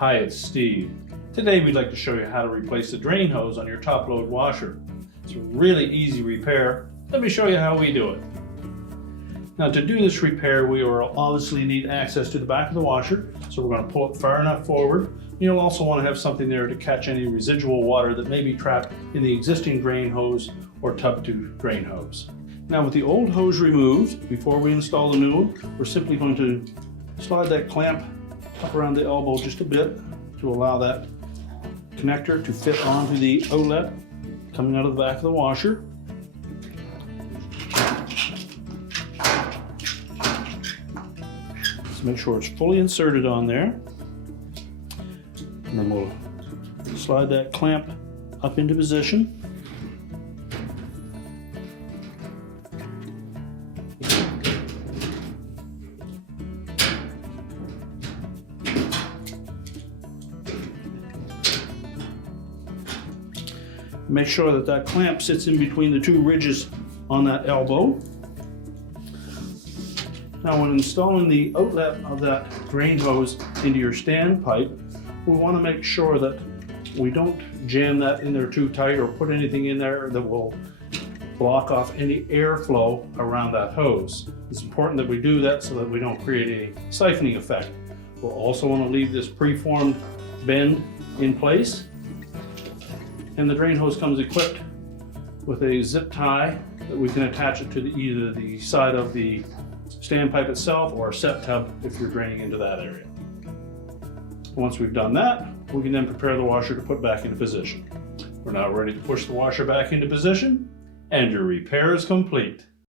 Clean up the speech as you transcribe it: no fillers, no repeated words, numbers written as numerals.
Hi, it's Steve. Today we'd like to show you how to replace the drain hose on your top load washer. It's a really easy repair. Let me show you how we do it. Now, to do this repair, we will obviously need access to the back of the washer, so we're going to pull it far enough forward. You'll also want to have something there to catch any residual water that may be trapped in the existing drain hose or tub to drain hose. Now, with the old hose removed, before we install the new one, we're simply going to slide that clamp up around the elbow just a bit to allow that connector to fit onto the outlet coming out of the back of the washer. Let's make sure it's fully inserted on there. And then we'll slide that clamp up into position. Make sure that that clamp sits in between the two ridges on that elbow. Now, when installing the outlet of that drain hose into your standpipe, we want to make sure that we don't jam that in there too tight or put anything in there that will block off any airflow around that hose. It's important that we do that so that we don't create any siphoning effect. We'll also want to leave this preformed bend in place. And the drain hose comes equipped with a zip tie that we can attach it to either the side of the standpipe itself or a set tub if you're draining into that area. Once we've done that, we can then prepare the washer to put back into position. We're now ready to push the washer back into position, and your repair is complete.